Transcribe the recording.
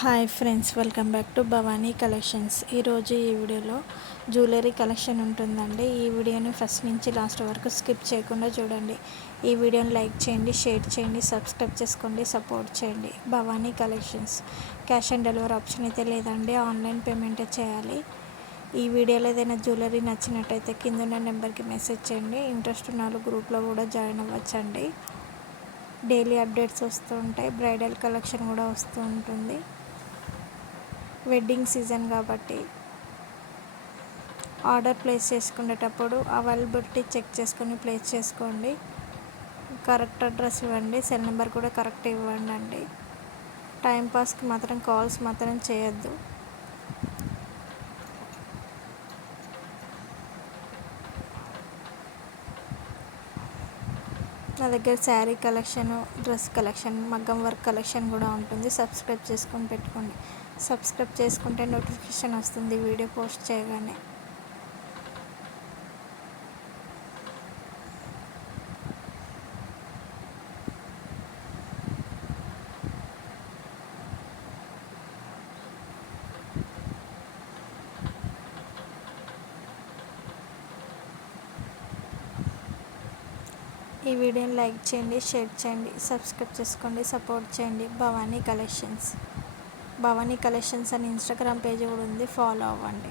Hi friends, welcome back to Bhavani collections. ఈరోజు ఈ వీడియోలో జ్యువెలరీ కలెక్షన్ ఉంటుందండి. ఈ వీడియోని ఫస్ట్ నుంచి లాస్ట్ వరకు స్కిప్ చేయకుండా చూడండి. ఈ వీడియోని లైక్ చేయండి, షేర్ చేయండి, సబ్స్క్రైబ్ చేసుకోండి, సపోర్ట్ చేయండి. Bhavani collections. Cash on delivery option అయితే లేదండి, ఆన్లైన్ పేమెంటే చేయాలి. ఈ వీడియోలో ఏదైనా జ్యువెలరీ నచ్చినట్టయితే కింద ఉన్న నెంబర్కి మెసేజ్ చేయండి. ఇంట్రెస్ట్ ఉన్న వాళ్ళు గ్రూప్లో కూడా జాయిన్ అవ్వచ్చండి. డైలీ అప్డేట్స్ వస్తూ ఉంటాయి, బ్రైడల్ కలెక్షన్ కూడా వస్తూ ఉంటుంది. వెడ్డింగ్ సీజన్ కాబట్టి ఆర్డర్ ప్లేస్ చేసుకునేటప్పుడు అవైలబిలిటీ చెక్ చేసుకొని ప్లేస్ చేసుకోండి. కరెక్ట్ అడ్రస్ ఇవ్వండి, సెల్ నెంబర్ కూడా కరెక్ట్ ఇవ్వండి అండి. టైంపాస్కి మాత్రం కాల్స్ మాత్రం చేయొద్దు. నా దగ్గర శారీ కలెక్షన్, డ్రెస్ కలెక్షన్, మగ్గం వర్క్ కలెక్షన్ కూడా ఉంటుంది. సబ్స్క్రైబ్ చేసుకొని పెట్టుకోండి. సబ్స్క్రైబ్ చేసుకుంటే నోటిఫికేషన్ వస్తుంది వీడియో పోస్ట్ చేయగానే. ఈ వీడియోని లైక్ చేయండి, షేర్ చేయండి, సబ్స్క్రైబ్ చేసుకోండి, సపోర్ట్ చేయండి. భవానీ కలెక్షన్స్ అని ఇన్స్టాగ్రామ్ పేజ్ కూడా ఉంది, ఫాలో అవ్వండి.